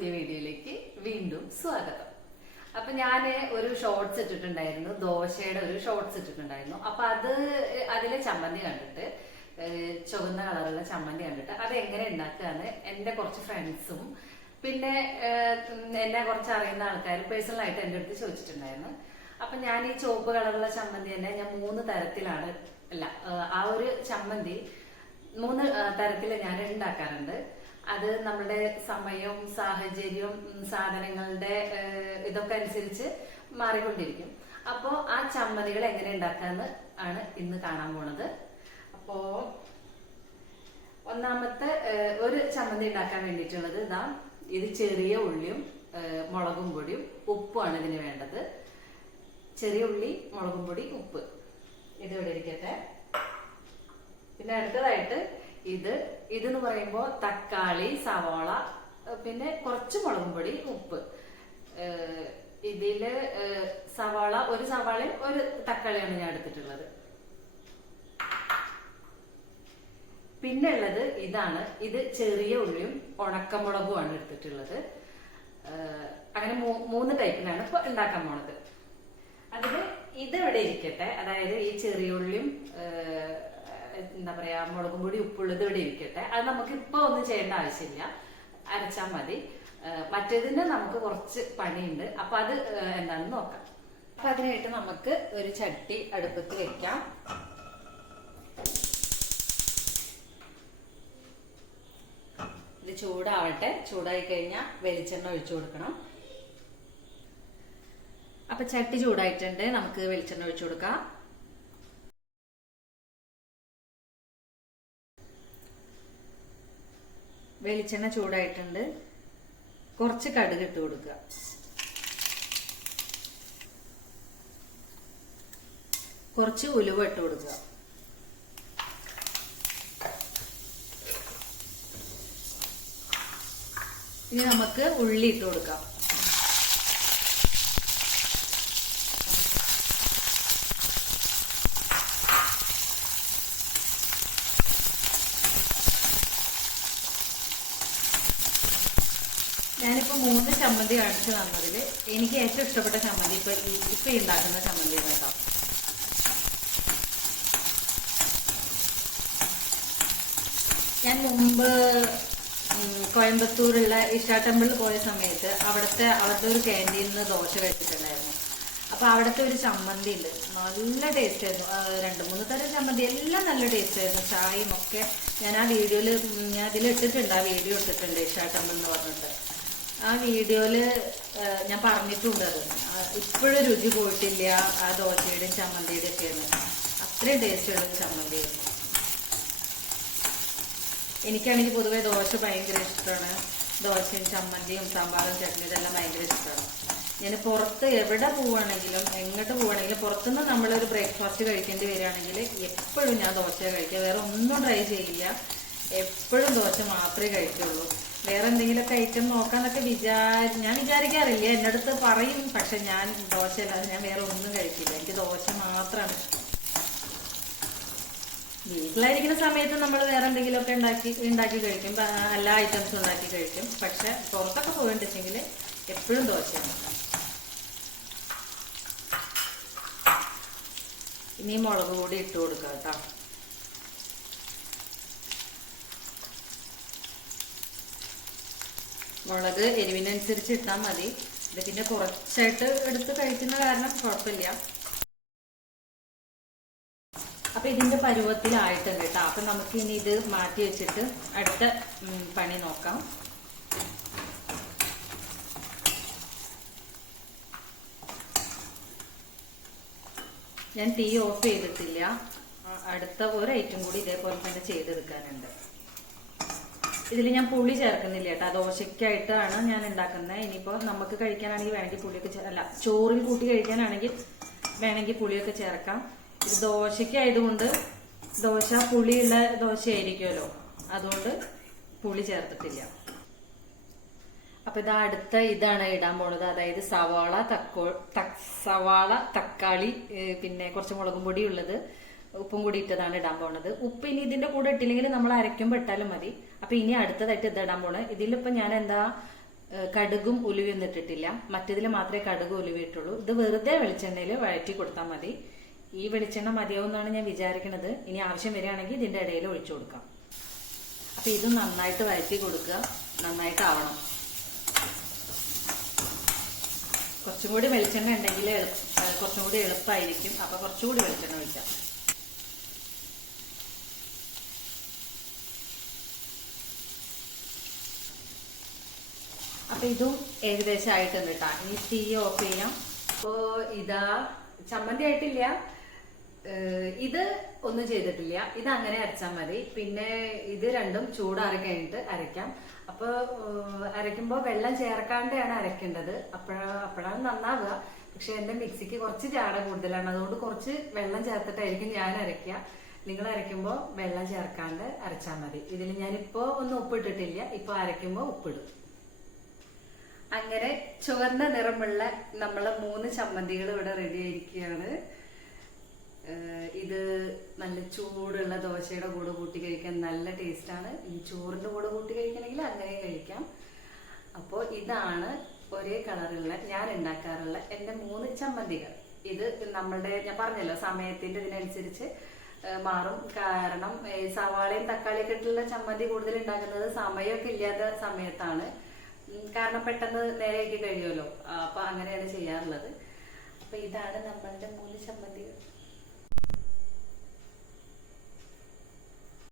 പുതിയ വീഡിയോയിലേക്ക് വീണ്ടും സ്വാഗതം. അപ്പൊ ഞാൻ ഒരു ഷോർട്സ് ഇട്ടിട്ടുണ്ടായിരുന്നു. ദോശയുടെ ഒരു ഷോർട്സ് ഇട്ടിട്ടുണ്ടായിരുന്നു. അപ്പൊ അത് അതിലെ ചമ്മന്തി കണ്ടിട്ട് ചുവന്ന കളറുള്ള ചമ്മന്തി കണ്ടിട്ട് അത് എങ്ങനെ ഉണ്ടാക്കുകയെന്ന് എന്റെ കുറച്ച് ഫ്രണ്ട്സും പിന്നെ എന്നെ കുറച്ച് അറിയുന്ന ആൾക്കാർ പേഴ്സണൽ ആയിട്ട് എന്റെ അടുത്ത് ചോദിച്ചിട്ടുണ്ടായിരുന്നു. അപ്പൊ ഞാൻ ഈ ചുവപ്പ് കളറുള്ള ചമ്മന്തി തന്നെ ഞാൻ മൂന്ന് തരത്തിലാണ് അല്ല ആ ഒരു ചമ്മന്തി മൂന്ന് തരത്തിൽ ഞാൻ ഉണ്ടാക്കാറുണ്ട്. അത് നമ്മുടെ സമയവും സാഹചര്യവും സാധനങ്ങളുടെ ഇതൊക്കെ അനുസരിച്ച് മാറിക്കൊണ്ടിരിക്കും. അപ്പോ ആ ചമ്മതികൾ എങ്ങനെ ഉണ്ടാക്കാന്ന് ആണ് ഇന്ന് കാണാൻ പോണത്. അപ്പോ ഒന്നാമത്തെ ഒരു ചമ്മന്തി ഉണ്ടാക്കാൻ വേണ്ടിയിട്ടുള്ളത് ഇതാ ഇത് ചെറിയ ഉള്ളിയും മുളകും പൊടിയും ഉപ്പുമാണ് ഇതിന് വേണ്ടത്. ചെറിയ ഉള്ളി മുളകും പൊടി ഉപ്പ്. ഇത് ഇവിടെ ഇരിക്കട്ടെ. പിന്നെ അടുത്തതായിട്ട് ഇത് ഇതെന്ന് പറയുമ്പോൾ തക്കാളി സവാള പിന്നെ കുറച്ച് മുളകും പൊടി ഉപ്പ്. ഇതിൽ സവാള ഒരു സവാളയും ഒരു തക്കാളിയാണ് ഞാൻ എടുത്തിട്ടുള്ളത്. പിന്നെ ഉള്ളത് ഇതാണ്. ഇത് ചെറിയ ഉള്ളിയും ഉണക്കമുളകുമാണ് എടുത്തിട്ടുള്ളത്. അങ്ങനെ മൂന്ന് ടൈപ്പിലാണ് ഇപ്പൊ ഉണ്ടാക്കാൻ പോണത്. അതിൽ ഇതെവിടെ ഇരിക്കട്ടെ? അതായത് ഈ ചെറിയ ഉള്ളിയും എന്താ പറയാ മുളകും പൊടി ഉപ്പുള്ളത് ഇവിടെ ഇരിക്കട്ടെ. അത് നമുക്ക് ഇപ്പൊ ഒന്നും ചെയ്യേണ്ട ആവശ്യമില്ല. അരച്ചാൽ മതി. മറ്റേതിന് നമുക്ക് കുറച്ച് പണിയുണ്ട്. അപ്പൊ അത് എന്താണെന്ന് നോക്കാം. അപ്പൊ അതിനായിട്ട് നമുക്ക് ഒരു ചട്ടി അടുപ്പത്ത് വെക്കാം. ഇത് ചൂടാവട്ടെ. ചൂടായി കഴിഞ്ഞാൽ വെളിച്ചെണ്ണ ഒഴിച്ചു കൊടുക്കണം. അപ്പൊ ചട്ടി ചൂടായിട്ടുണ്ട്. നമുക്ക് വെളിച്ചെണ്ണ ഒഴിച്ചു കൊടുക്കാം. വെളിച്ചെണ്ണ ചൂടായിട്ടുണ്ട്. കുറച്ച് കടുക് ഇട്ട് കൊടുക്കുക. കുറച്ച് ഉലുവ ഇട്ട് കൊടുക്കുക. ഇനി നമുക്ക് ഉള്ളി ഇട്ട് കൊടുക്കാം. ഞാനിപ്പോ മൂന്ന് ചമ്മന്തി കാണിച്ചു തന്നതിൽ എനിക്ക് ഏറ്റവും ഇഷ്ടപ്പെട്ട ചമ്മന്തി ഇപ്പൊ ഇപ്പൊ ഉണ്ടാക്കുന്ന ചമ്മന്തിയാണ് കേട്ടോ. ഞാൻ മുമ്പ് കോയമ്പത്തൂരുള്ള ഇഷ ടെമ്പിളിൽ പോയ സമയത്ത് അവിടുത്തെ അവിടുത്തെ ഒരു ക്യാന്റീനിൽ നിന്ന് ദോശ കഴിച്ചിട്ടുണ്ടായിരുന്നു. അപ്പൊ അവിടുത്തെ ഒരു ചമ്മന്തി ഉണ്ട്. നല്ല ടേസ്റ്റ് ആയിരുന്നു. രണ്ട് മൂന്ന് തരം ചമ്മന്തി. എല്ലാം നല്ല ടേസ്റ്റ് ആയിരുന്നു. ചായയും ഒക്കെ ഞാൻ ആ വീഡിയോയിൽ ഞാൻ ഇതിൽ ഇട്ടിട്ടുണ്ട് ആ വീഡിയോ ഇട്ടിട്ടുണ്ട് ഇഷ ടെമ്പിൾ എന്ന് പറഞ്ഞിട്ട്. ആ വീഡിയോയിൽ ഞാൻ പറഞ്ഞിട്ടുണ്ട് അത്. ഇപ്പോഴും രുചി പോയിട്ടില്ല. ആ ദോശയുടെയും ചമ്മന്തിയുടെയും ഒക്കെയാണ് അത്രയും ടേസ്റ്റ് ഉള്ളത് ചമ്മന്തി ചമ്മന്തിയായിരുന്നു എനിക്കാണെങ്കിൽ പൊതുവെ ദോശ ഭയങ്കര ഇഷ്ടമാണ്. ദോശയും ചമ്മന്തിയും സാമ്പാറും ചട്നി ഇതെല്ലാം ഭയങ്കര ഇഷ്ടമാണ്. ഞാൻ പുറത്ത് എവിടെ പോവുകയാണെങ്കിലും എങ്ങോട്ട് പോവുകയാണെങ്കിലും പുറത്തുനിന്ന് നമ്മളൊരു ബ്രേക്ക്ഫാസ്റ്റ് കഴിക്കേണ്ടി വരികയാണെങ്കിൽ എപ്പോഴും ഞാൻ ദോശ കഴിക്കുക. വേറെ ഒന്നും ട്രൈ ചെയ്യില്ല. എപ്പോഴും ദോശ മാത്രമേ കഴിക്കുള്ളൂ. വേറെ എന്തെങ്കിലുമൊക്കെ ഐറ്റം നോക്കാന്നൊക്കെ വിചാരി ഞാൻ വിചാരിക്കാറില്ല. എന്റെ അടുത്ത് പറയും. പക്ഷെ ഞാൻ ദോശ അല്ലാതെ ഞാൻ വേറെ ഒന്നും കഴിക്കില്ല. എനിക്ക് ദോശ മാത്രമാണ് വീട്ടിലായിരിക്കുന്ന സമയത്ത് നമ്മൾ വേറെ എന്തെങ്കിലുമൊക്കെ ഉണ്ടാക്കി ഉണ്ടാക്കി കഴിക്കും. എല്ലാ ഐറ്റംസും ഉണ്ടാക്കി കഴിക്കും. പക്ഷെ പുറത്തൊക്കെ പോയിട്ടുണ്ടെങ്കിൽ എപ്പോഴും ദോശയാണ്. ഇനി മുളക് കൂടി ഇട്ട് കൊടുക്കാം കേട്ടോ. മുളക് എരിവിനനുസരിച്ച് ഇട്ടാൽ മതി. ഇത് പിന്നെ കുറച്ചായിട്ട് എടുത്ത് കഴിക്കുന്ന കാരണം കുഴപ്പമില്ല. അപ്പൊ ഇതിന്റെ പരുവത്തിലായിട്ടുണ്ട് കേട്ടോ. അപ്പൊ നമുക്ക് ഇനി ഇത് മാറ്റി വെച്ചിട്ട് അടുത്ത പണി നോക്കാം. ഞാൻ തീ ഓഫ് ചെയ്തിട്ടില്ല. അടുത്ത ഒരു ഐറ്റം കൂടി ഇതേപോലെ തന്നെ ചെയ്തെടുക്കാനുണ്ട്. ഇതിൽ ഞാൻ പുളി ചേർക്കുന്നില്ല കേട്ടോ. ദോശയ്ക്കായിട്ടാണ് ഞാൻ ഉണ്ടാക്കുന്നത്. ഇനിയിപ്പോൾ നമുക്ക് കഴിക്കാനാണെങ്കിൽ വേണമെങ്കിൽ പുളിയൊക്കെ അല്ല ചോറിൽ കൂട്ടി കഴിക്കാനാണെങ്കിൽ വേണമെങ്കിൽ പുളിയൊക്കെ ചേർക്കാം. ഇത് ദോശയ്ക്കായതുകൊണ്ട് ദോശ പുളിയുള്ള ദോശയായിരിക്കുമല്ലോ. അതുകൊണ്ട് പുളി ചേർത്തിട്ടില്ല. അപ്പൊ ഇതാ അടുത്ത ഇതാണ് ഇടാൻ പോണത്. അതായത് സവാള തക്കോ തക്- സവാള തക്കാളി പിന്നെ കുറച്ച് മുളകും പൊടി ഉള്ളത് ഉപ്പും കൂടി ഇട്ടതാണ് ഇടാൻ പോണത്. ഉപ്പ് ഇനി ഇതിന്റെ കൂടെ ഇട്ടില്ലെങ്കിൽ നമ്മൾ അരയ്ക്കുമ്പോൾ ഇട്ടാലും മതി. അപ്പൊ ഇനി അടുത്തതായിട്ട് ഇത് ഇടാൻ പോണത് ഇതിലിപ്പോ ഞാൻ എന്താ കടുകും ഉലുവി ഒന്നും ഇട്ടിട്ടില്ല. മറ്റേതിൽ മാത്രമേ കടുകും ഉലുവ ഇട്ടുള്ളൂ. ഇത് വെറുതെ വെളിച്ചെണ്ണയിൽ വഴറ്റി കൊടുത്താൽ മതി. ഈ വെളിച്ചെണ്ണ മതിയാവും എന്നാണ് ഞാൻ വിചാരിക്കുന്നത് ഇനി ആവശ്യം വരികയാണെങ്കിൽ ഇതിന്റെ ഇടയിൽ ഒഴിച്ചു കൊടുക്കാം. അപ്പൊ ഇത് നന്നായിട്ട് വഴറ്റി കൊടുക്കുക. നന്നായിട്ട് ആവണം. കുറച്ചും കൂടി വെളിച്ചെണ്ണ ഉണ്ടെങ്കിൽ കുറച്ചും കൂടി എളുപ്പമായിരിക്കും അപ്പൊ കുറച്ചുകൂടി വെളിച്ചെണ്ണ ഒഴിക്കാം. അപ്പൊ ഇതും ഏകദേശം ആയിട്ടുണ്ട് കേട്ടോ ഇനി തീ ഓഫ് ചെയ്യാം. അപ്പോ ഇതാ ചമ്മന്തി ആയിട്ടില്ല. ഇത് ഒന്നും ചെയ്തിട്ടില്ല. ഇത് അങ്ങനെ അരച്ചാൽ മതി. പിന്നെ ഇത് രണ്ടും ചൂടാറി കഴിഞ്ഞിട്ട് അരയ്ക്കാം. അപ്പൊ ഏഹ് അരയ്ക്കുമ്പോ വെള്ളം ചേർക്കാണ്ടാണ് അരയ്ക്കേണ്ടത്. അപ്പോഴാ അപ്പോഴാണ് നന്നാവുക. പക്ഷെ എന്റെ മിക്സിക്ക് കുറച്ച് ചാട കൂടുതലാണ്. അതുകൊണ്ട് കുറച്ച് വെള്ളം ചേർത്തിട്ടായിരിക്കും ഞാൻ അരയ്ക്കുക. നിങ്ങൾ അരയ്ക്കുമ്പോൾ വെള്ളം ചേർക്കാണ്ട് അരച്ചാൽ മതി. ഇതിൽ ഞാനിപ്പോ ഒന്നും ഉപ്പിട്ടിട്ടില്ല. ഇപ്പൊ അരയ്ക്കുമ്പോൾ ഉപ്പിടും. അങ്ങനെ ചുവന്ന നിറമുള്ള നമ്മളെ മൂന്ന് ചമ്മന്തികൾ ഇവിടെ റെഡി ആയിരിക്കുകയാണ്. ഇത് നല്ല ചൂടുള്ള ദോശയുടെ കൂടെ കൂട്ടി കഴിക്കാൻ നല്ല ടേസ്റ്റാണ് ഈ ചോറിന്റെ കൂടെ കൂട്ടി കഴിക്കണമെങ്കിൽ അങ്ങനെ കഴിക്കാം. അപ്പോൾ ഇതാണ് ഒരേ കളറുള്ള ഞാൻ ഉണ്ടാക്കാറുള്ള എന്റെ മൂന്ന് ചമ്മന്തികൾ. ഇത് നമ്മളുടെ ഞാൻ പറഞ്ഞല്ലോ സമയത്തിന്റെ ഇതിനനുസരിച്ച് മാറും. കാരണം സവാളയും തക്കാളിയൊക്കെ ഇട്ടുള്ള ചമ്മന്തി കൂടുതൽ ഉണ്ടാക്കുന്നത് സമയമൊക്കെ ഇല്ലാത്ത സമയത്താണ്. കാരണം പെട്ടെന്ന് നേരെയൊക്കെ കഴിയുമല്ലോ. അപ്പൊ അങ്ങനെയാണ് ചെയ്യാറുള്ളത്. അപ്പൊ ഇതാണ് നമ്മളുടെ മൂല്യ ചമ്മന്തികൾ